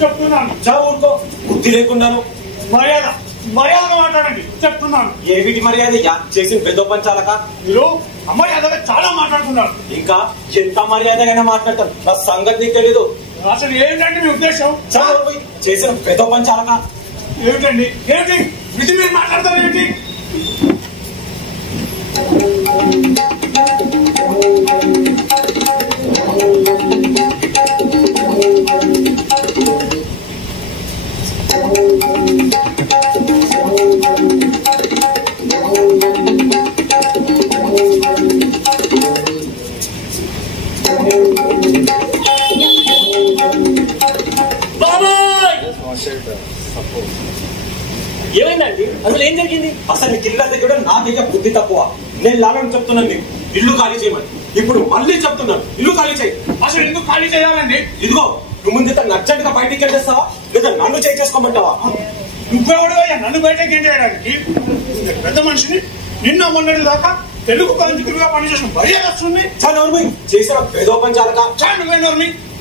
చెప్తున్నాను. ఊరుకో, బుద్ధి లేకుండాను. మర్యాద మర్యాద మాట్లాడండి చెప్తున్నాను. ఏమిటి మర్యాద? చేసిన పెద్దోపంచాలక మీరు అమర్యాదగా చాలా మాట్లాడుతున్నారు. ఇంకా ఎంత మర్యాదగానే మాట్లాడతాను. నా సంగతి నీకు తెలీదు. అసలు ఏంటంటే మీ ఉద్దేశం? చేసిన పెద్దోపంచాలక ఏమిటండి? ఏంటి విధి మీరు మాట్లాడతారు ఏంటి? ఏమైందండి? అసలు ఏం జరిగింది? అసలు నీ కింద దగ్గర నా దగ్గర బుద్ధి తక్కువ. నేను లాగని చెప్తున్నాను నీకు, ఇల్లు ఖాళీ చేయమని. ఇప్పుడు మళ్ళీ చెప్తున్నాను, ఇల్లు ఖాళీ చేయి. అసలు ఎందుకు ఖాళీ చేయాలండి? ఇదిగో, నువ్వు ముందు అర్జెంట్ గా బయటికి వెళ్ళేస్తావా లేదా నన్ను చేసుకోమంటావా? నువ్వెవడుగా నన్ను బయటకి ఏం చేయడానికి? పెద్ద మనిషిని నిన్న మొన్నటి దాకా తెలుగు కాంతికులుగా పనిచేసిన మర్యాద వస్తుంది. చాలా చేసిన పేదోపంచాలక చాలు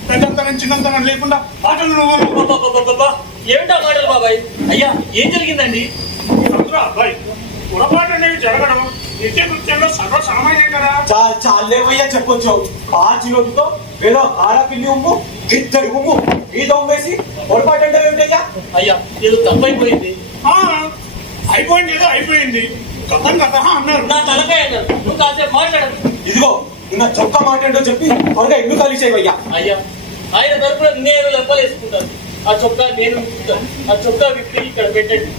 పెద్దంతనం చిన్నంతనం లేకుండా పాటలు నువ్వు. ఏమిటా మాటలు బాబాయ్? అయ్యా ఏం జరిగిందండి? అబ్బాయి పొరపాటు అనేవి జరగడం నిత్య కృత్యంలో సర్వసామాన్యం కదా. చాలేవయ్యా చెప్పొచ్చు. పాచినోటితో ఏదో ఆడపిల్లి ఉమ్ము ఇద్దరు ఉమ్ము ఈ దొంగేసి పొరపాటు అంటే ఏమిటయ్యా? అయ్యా ఏదో తప్పైపోయింది. అయిపోయింది ఏదో అయిపోయింది. కథం కథ అన్నారు. నా తలకాయ అన్నారు. నువ్వు కాసేపు మాట్లాడదు. ఇదిగో నా చొక్కా మాట ఏంటో చెప్పి త్వరగా ఇల్లు ఖాళీ చేయవయ్యా. అయ్యా ఆయన తరపున నేను లెప్పలేసుకుంటాను. ఆ చొక్కా నేను విప్పుతాను. ఆ చొక్కా విప్పి ఇక్కడ పెట్టండి.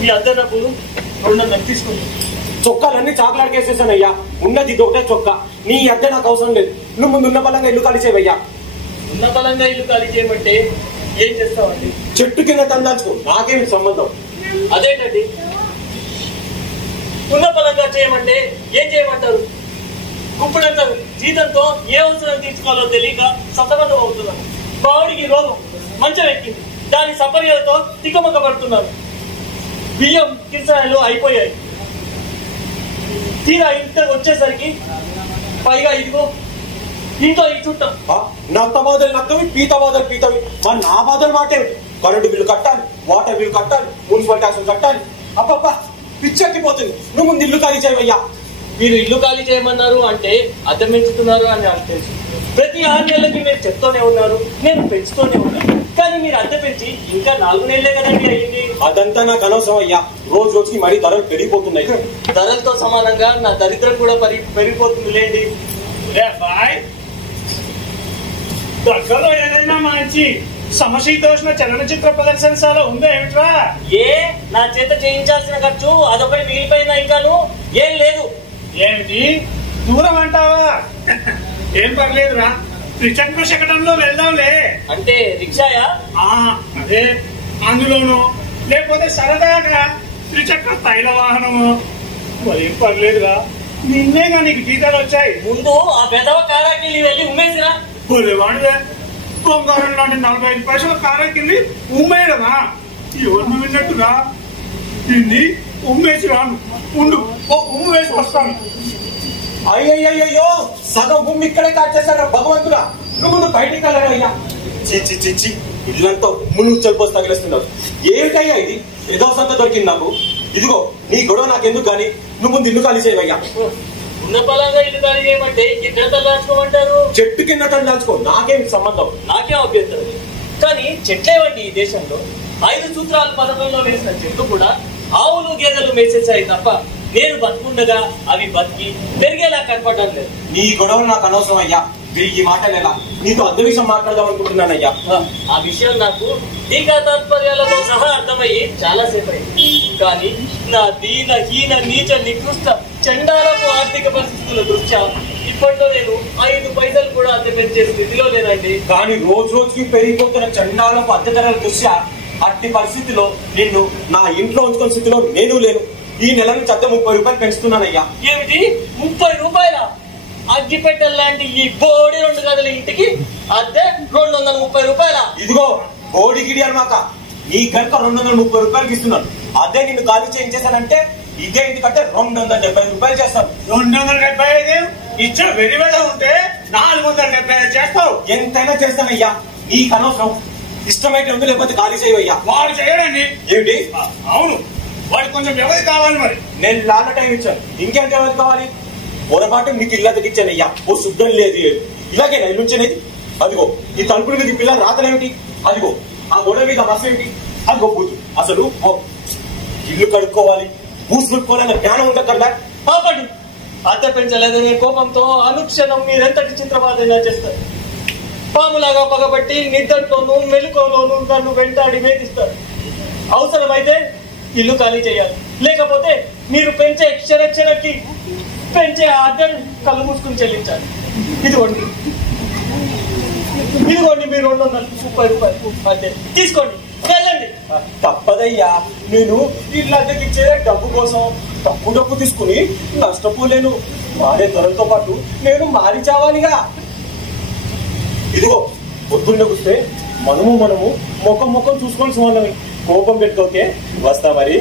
మీ అద్దె డబ్బులు 200 తీసుకోండి. చొక్కాలన్నీ చాకలాడికేసేసానయ్యా. ఉన్నది ఇది ఒకటే చొక్కా. నీ అద్దె నాకు అవసరం లేదు. నువ్వు ముందు ఉన్న బలంగా ఇల్లు ఖాళీ చేయవయ్యా. ఉన్న బలంగా ఇల్లు ఖాళీ చేయమంటే ఏం చేస్తామండి? చెట్టు కింద తందాల్చుకో, నాకేమి సంబంధం. అదేంటండి? ఉన్న బలంగా చేయమంటే ఏం చేయమంటారు? ఇప్పుడంత జీతంతో ఏ అవసరం తీర్చుకోవాలో తెలియక సతమతం అవుతున్నాను. బావుడికి రోగం మంచం ఎక్కింది. దాని సపర్యలతో తికమక పడుతున్నాను. బియ్యం కిరసనాయలు అయిపోయాయి. తీరా ఇంటికి వచ్చేసరికి పైగా ఇదిగో దీంతో ఈ చుట్టం. నత్త బాధలు నత్తవి, పీత బాధలు పీతవి. మరి నా బాధలు మాటే. కరెంటు బిల్లు కట్టాలి, వాటర్ బిల్లు కట్టాలి, మున్సిపల్ ట్యాక్సులు కట్టాలి. అబ్బబ్బా పిచ్చెక్కిపోతుంది. నువ్వు ముందు ఇల్లు ఖాళీ చేయవయ్యా. మీరు ఇల్లు ఖాళీ చేయమన్నారు అంటే అద్దె పెంచుతున్నారు అని నాకు తెలుసు. ప్రతి 6 నెలలకి మీరు చెప్తూనే ఉన్నారు, నేను పెంచుతూనే ఉన్నాను. కానీ మీరు అద్దె పెంచి ఇంకా 4 నెలలే కదండి అయ్యింది. అదంతా నాకు అనవసరం అయ్యా. రోజు రోజుకి మరీ ధరలు పెరిగిపోతున్నాయి. ధరలతో సమానంగా నా దరిద్రం కూడా పెరిగిపోతుంది లేండి. దగ్గరలో ఏదైనా మంచి సమశీతోష్ణ చలనచిత్ర ప్రదర్శనశాల ఉందా ఏమిట్రా? నా చేత చేయించాల్సిన ఖర్చు అదొకటి మిగిలిపోయినా ఇంకాను ఏం లేదు. ఏమిటి దూరం అంటావా? ఏం పర్లేదురా, త్రిచక్ర శకటంలో వెళ్దాంలే. అంటే రిక్షాయా? అదే, అందులోనూ లేకపోతే సరదాగా త్రిచక్ర తైల వాహనము. ఏం పర్లేదురా, నిన్నేగా నీకు టీకాలు వచ్చాయి. ముందు ఆ పెదవ కారాకి వెళ్ళి ఉమ్మేసిరా. వాడిదే బంగారం లాంటి 45 పైసల కారాకి ఉమ్మేయడమా? ఎవరిని విన్నట్టురా? దీన్ని ఉమ్మేసి రాను. ఉండు, ఉమ్ము వేసి వస్తాను. అయ్యయ్యో, సగం భూమి ఇక్కడే కాచేశారా భగవంతుడా. నువ్వు ముందు బయటికి వెళ్ళాడయ్యా. చిచ్చి చిచ్చి, ఇల్లంతా ఉమ్ము చల్పోసి తగిలేస్తున్నావు. ఏమిటయ్యా ఇది? ఏదో సంత దొరికింది నాకు. ఇదిగో నీ గొడవ నాకెందుకు కానీ నువ్వు ముందు ఇల్లు ఖాళీ చేయవయ్యా. ఉన్న బలంగా ఇల్లు ఖాళీ చేయమంటే ఎక్కడ తల్లాచుకోమంటారు? చెట్టు కింద తల్లాచుకో, నాకేం సంబంధం. నాకేం అభ్యంతరం. కానీ చెట్లేవండి ఈ దేశంలో. 5 సూత్రాల పథకంలో వేసిన చెట్లు కూడా ఆవులు గేదెలు మేసేసాయి తప్ప నేను బతుకుండగా అవి బతికి పెరిగేలా కనపడడం లేదు. నీ గొడవలు నాకు అనవసరం అయ్యా. ఈ మాటలు ఎలా? నీతో అద్దె విషయం మాట్లాడదాం అనుకుంటున్నానయ్యా. ఆ విషయం నాకు టీకా తాత్పర్యాలతో సహా అర్థమయ్యి చాలాసేపు అయింది. కానీ నా దీన హీన నీచ నికృష్ట చండాలపు ఆర్థిక పరిస్థితుల దృష్ట్యా ఇప్పట్లో నేను 5 పైసలు కూడా అద్దె పెంచే స్థితిలో లేనండి. కానీ రోజు రోజుకి పెరిగిపోతున్న చండాలపు అద్దె ధరల దృష్ట్యా అట్టి పరిస్థితిలో నిన్ను నా ఇంట్లో ఉంచుకున్న స్థితిలో నేను లేను. ఈ నెల నుంచి అద్దె 30 రూపాయలు పెంచుతున్నానయ్యా. ఏమిటి 30 రూపాయల? అగ్గిపెట్టెల్లాంటి ఈ బోడి 2 గదుల ఇంటికి అద్దె 230 రూపాయల? ఇదిగో బోడి గిడి అనమాట. నీ గంట 230 రూపాయలకి ఇస్తున్నాను. అదే నిన్ను ఖాళీ చేయించేశానంటే ఇదే ఇంటికంటే 270 రూపాయలు చేస్తాను. 275 ఇచ్చిన వెరివేళ ఉంటే 475 చేస్తావు. ఎంతైనా చేస్తానయ్యా, నీకు అనవసరం. ఇష్టమైతే ఉంది, లేకపోతే ఖాళీ చేయవయ్యా. వాడు చేయడండి. ఏమిటి? అవును, వాడికి కొంచెం వ్యవధి కావాలి. మరి నేను లాన్న టైం ఇచ్చాను, ఇంకెంత వ్యవధి కావాలి? పొరపాటు నీకు ఇల్లు తగ్గించానయ్యా. ఓ శుద్ధం లేదు, ఇలాగేనా ఇల్లు ఉంచేది? అదిగో ఈ తలుపుల మీద పిల్ల రాతలేమిటి? అదిగో ఆ గోడ మీద మస ఏమిటి? అదిగో పూజ. అసలు ఇల్లు కడుక్కోవాలి, పూసు దులుపుకోవాలన్న జ్ఞానం ఉండక్కర్లా? పాపండి, అద్దె పెంచలేదనే కోపంతో అనుక్షణం మీరెంతటి చిత్రవాదైనా చేస్తారు. పాములాగా పగబట్టి నిద్రలోనూ మెలుకోలోనూ నన్ను వెంటాడి వేధిస్తారు. అవసరమైతే ఇల్లు ఖాళీ చేయాలి, లేకపోతే మీరు పెంచే క్షణక్షణకి పెంచే అద్దెను కళ్ళు మూసుకుని చెల్లించాలి. ఇదిగోండి మీరు 230 రూపాయలు అద్దె తీసుకోండి, వెళ్ళండి. తప్పదయ్యా, నేను ఇల్లు అద్దెకిచ్చే డబ్బు కోసం డబ్బు తీసుకుని నష్టపోలేను. మారే ధరలతో పాటు నేను మారి చావాలిగా. ఇదిగో పొద్దున్న కూస్తే మనము ముఖం చూసుకొని సుమన్నవి. కోపం పెట్టుకోకే, వస్తా మరి.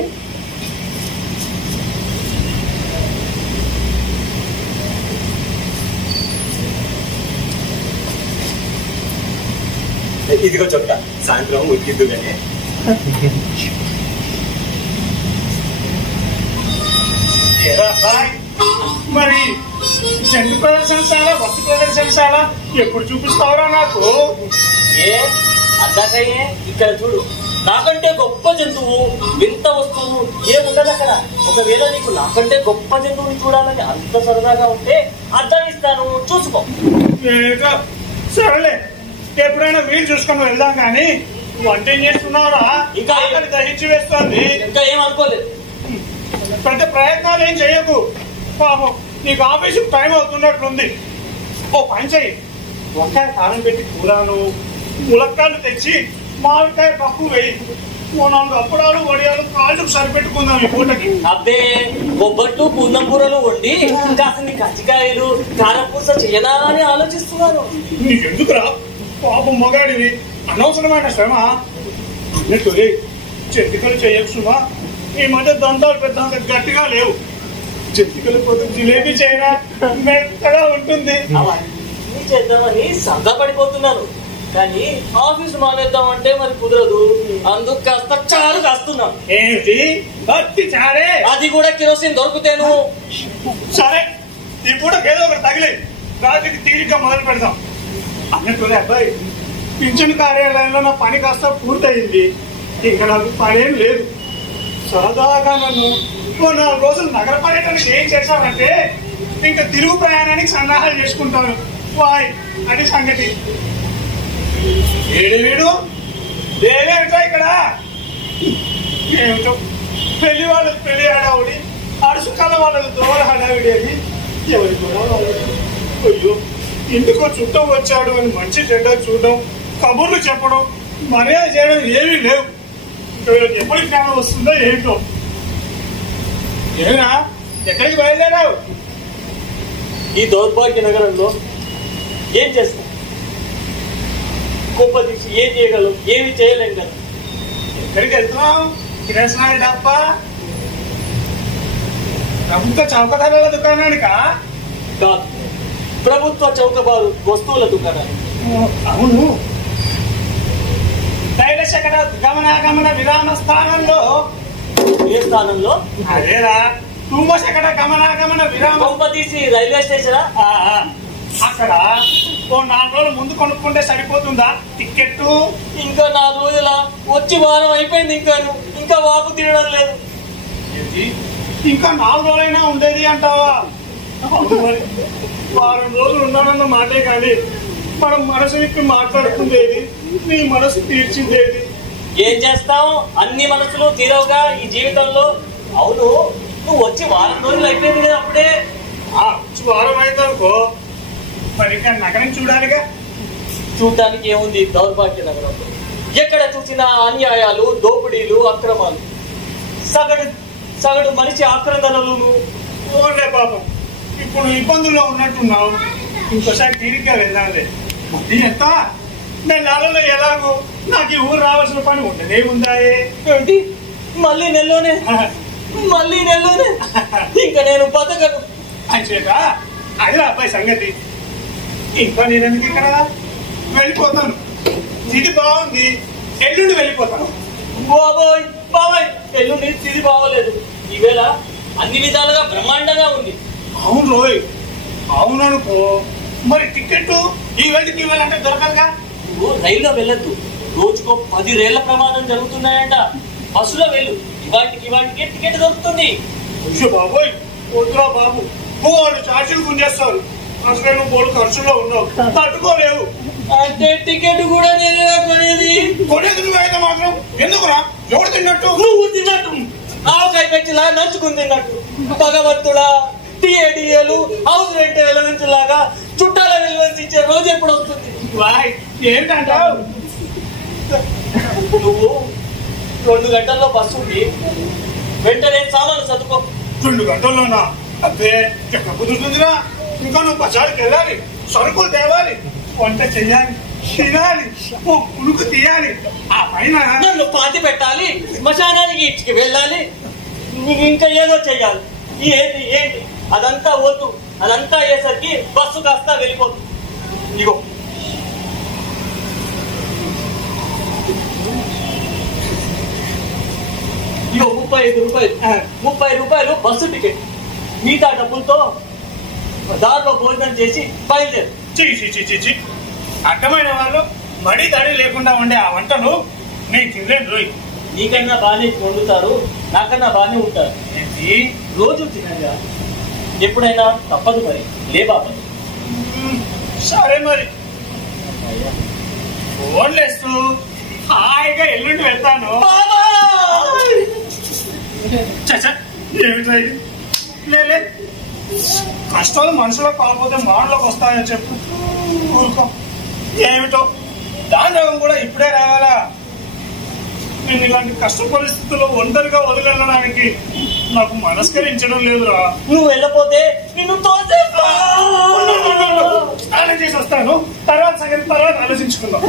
ఇదిగో చెప్తా, సాయంత్రం ఉడికిద్దు కానీ. మరి జంతు ప్రదర్శనశాల, వస్తు ప్రదర్శనశాల ఎప్పుడు చూపిస్తావురా నాకు? ఏ అందాకయ్యే, ఇక్కడ చూడు, నాకంటే గొప్ప జంతువు, వింత వస్తువు ఏముండదు అక్కడ. ఒకవేళ నీకు నాకంటే గొప్ప జంతువుని చూడాలని అంత సరదాగా ఉంటే అద్దం ఇస్తాను, చూసుకో. సరేలే, ఎప్పుడైనా వీలు చూసుకొని వెళ్దాం. కానీ వంట ఏం చేస్తున్నావురా? ఇంకా దహించి వేస్తోంది. ఇంకా ఏం అనుకోలేదు. పెద్ద ప్రయత్నాలు ఏం చెయ్యకు. పాపం నీకు ఆఫీసు టైం అవుతున్నట్లుంది. ఓ పని చెయ్యి, వంకాయ కారం పెట్టి కూరాను, ములక్కాయలు తెచ్చి మామిడికాయ పప్పు వేయి. 4 అప్పడాలు వడియాలు కాళ్ళకు సరిపెట్టుకుందాం ఈ పూటకి. అబ్బే, బొబ్బట్టు పూర్ణం కూరలు వండి కాసిన కజ్జికాయలు కారపూస చేయనా అని ఆలోచిస్తున్నాను. నీకెందుకురా? పాపం మొగాడివి, అనవసరమైన శ్రమ. అన్నట్టు చెంతికలు చేయకుమా, ఈ మధ్య దంతాలు పెద్ద గట్టిగా లేవు. చెంతికలు కొద్దిగా జిలేబీ చేయరా, మెత్తగా ఉంటుంది. అవన్నీ చేద్దామని సరదా పడిపోతున్నాను, కానీ ఆఫీసు మానేద్దామంటే మరి కుదరదు. అందుకు కాస్త చాలు కాస్తున్నాం. ఏంటి భక్తి చారే? అది కూడా కిరోసిన్ దొరుకుతేను. సరే, ఈ పూట ఏదో ఒకటి తగిలే, రాత్రికి తీరిగ్గా మొదలు పెడదాం. అన్నట్టు అబ్బాయి, పింఛన్ కార్యాలయంలో నా పని కాస్త పూర్తయింది. ఇంకా నాకు పనేం లేదు. సరదాగా నన్ను 4 రోజులు నగర పర్యటనకి ఏం చేశానంటే ఇంకా తిరుగు ప్రయాణానికి సన్నాహాలు చేసుకుంటాను. వాయ్ అది సంగతి. ఏడు దేవేమిటో ఇక్కడ ఏమిటో పెళ్లి వాళ్ళకి పెళ్లి హడావుడి, అరుసుకాల వాళ్ళకి దోవల హడావిడి. అది ఎవరి కూడా అయ్యో, ఇంటికో చుట్టం వచ్చాడు అని మంచి చెడ్డ చూడడం, కబుర్లు చెప్పడం, మర్యాద చేయడం ఏమీ లేవు. ఎప్పటి జ్ఞానం వస్తుందో ఏంటో. ఏనా ఎక్కడికి బయలుదేరావు? ఈ దౌర్భాగ్య నగరంలో ఏం చేస్తాం? గొప్ప తీసి ఏం చేయగలం? ఏమి చేయలేం కదా. ఎక్కడికి వెళ్తున్నావు? కిరసనాయి డబ్బా? ప్రభుత్వ చౌకధరల దుకాణానికా? కాదు, ప్రభుత్వ చౌకబారు వస్తువుల దుకాణాలు. అవును, తైలశకట గమనాగమన విరామ స్థానంలో. ఏ స్థానంలో? అదేరా, తుంబశకట గమనాగమన విరామ. గొప్ప తీసి రైల్వే స్టేషనా? అక్కడ ఓ 4 రోజులు ముందు కొనుక్కుంటే సరిపోతుందా టికెట్? ఇంకా 4 రోజుల వచ్చి వారం అయిపోయింది, ఇంకా వాపు తీయడం లేదు. ఇంకా 4 రోజులైనా ఉండేది అంటావా? మరి వారం రోజులు ఉన్నానన్న మాటే కానీ మనం మనసు విప్పి మాట్లాడుతుండేది, నీ మనసు తీర్చిందేది. ఏం చేస్తాం, అన్ని మనసులు తీరవుగా ఈ జీవితంలో. అవును, నువ్వు వచ్చి వారం రోజులు అయిపోయింది కదా అప్పుడే. వారం అయిందనుకో, మరి ఇంకా నగరం చూడాలిగా. చూడటానికి ఏముంది దౌర్భాగ్య నగరంలో? ఎక్కడ చూసినా అన్యాయాలు, దోపిడీలు, అక్రమాలు, సగటు మనిషి ఆక్రందనలు. ఓన్లే పాపం, ఇప్పుడు ఇబ్బందుల్లో ఉన్నట్టున్నావు. ఇంకోసారి తీరిగ్గా వెళ్ళాలి. మళ్ళీ ఎంత నెలలో ఎలాగో నాకు ఈ ఊరు రావాల్సిన పని ఉండనే ఉందాయే. ఏంటి మళ్ళీ నెలలోనే? ఇంకా నేను బతకను. అంచేత అది అబ్బాయి సంగతి. ఇంకా నేనెందుకు ఇక్కడ వెళ్ళిపోతాను. ఇది బాగుంది, ఎల్లుండి వెళ్ళిపోతాను. బాబోయ్ బాబాయ్, ఎల్లుండి తిది బాగోలేదు. ఈవేళ అన్ని విధాలుగా బ్రహ్మాండంగా ఉంది. అవును రోయ్, అవుననుకో. మరి టికెట్ ఈ వేళకి ఇవ్వాలంటే దొరకదుగా. నువ్వు రైల్లో వెళ్ళొద్దు. రోజుకో 10 రైళ్ల ప్రమాదం జరుగుతున్నాయంట. బస్సులో వెళ్ళు, ఇవాటికి టికెట్ దొరుకుతుంది. అయ్యో బాబోయ్, వద్దురా బాబు. వాళ్ళు ఛార్జీలు గుంజేస్తారు. అసలు నువ్వు బోర్డు ఖర్చులో ఉన్నావు, తట్టుకోలేవు. అంటే టికెట్ కూడా నేనే కొనేది. కొనేది నువ్వైతే మాత్రం ఎందుకురా? ఎవడు తిన్నట్టు? నువ్వు తిన్నట్టు, ఆవకాయ పెంచిలా నంచుకుని తిన్నట్టు. భగవంతుడా, టీఏడిఏలు హౌస్ రెంట్ ఎలవెన్స్ లాగా చుట్టాల ఎలవెన్స్ ఇచ్చే రోజు ఎప్పుడు వస్తుంది? వాయ్, ఏంటంటావు? నువ్వు 2 గంటల్లో బస్సు ఉంది, వెంటనే సామాన్లు సర్దుకో. 2 గంటల్లోనా? అబ్బే, ఎక్కడ కుదురుతుందిరా? ఇంకా నువ్వు బజార్కి వెళ్ళాలి, సరుకులు తేవాలి, వంట చెయ్యాలి, తినాలి, ఓ పులుకు తీయాలి. ఆ పైన నన్ను పాతి పెట్టాలి, శ్మశానానికి ఇచ్చికి వెళ్ళాలి, ఇంకా ఏదో చెయ్యాలి. ఏంటి అదంతా వద్దు. అదంతా అయ్యేసరికి బస్సు కాస్త వెళ్ళిపోతుంది. ఇగో ఇగో 35 రూపాయలు. 30 రూపాయలు బస్సు టికెట్. మిగతా డబ్బులతో దారిలో భోజనం చేసి బయలుదేరు. చీ, అడ్డమైన వాళ్ళు మడి తడి లేకుండా ఉండే ఆ వంటలు నేను తినలేను రోయ్. నీకన్నా బాగానే వండుతారు, నాకన్నా బాగానే ఉంటారు. ఏంటి? రోజు తినగా ఎప్పుడైనా తప్పదు మరి, లే బాబా. సరే మరి, ఫోన్లేస్తూ హాయిగా ఎల్లుండి వెళ్తాను. ఏమిటో లే, కష్టాలు మనుషులకు కాకపోతే మాటలోకి వస్తాయని చెప్పు. ఊరుకో. ఏమిటో దాని రోగం కూడా ఇప్పుడే రావాలా? నేను ఇలాంటి కష్ట పరిస్థితుల్లో ఒంటరిగా వదిలేయడానికి నాకు మనస్కరించడం లేదురా. నువ్వు వెళ్ళపోతే నిన్ను స్నానం చేసి వస్తాను, తర్వాత సంగతి తర్వాత ఆలోచించుకుందాం.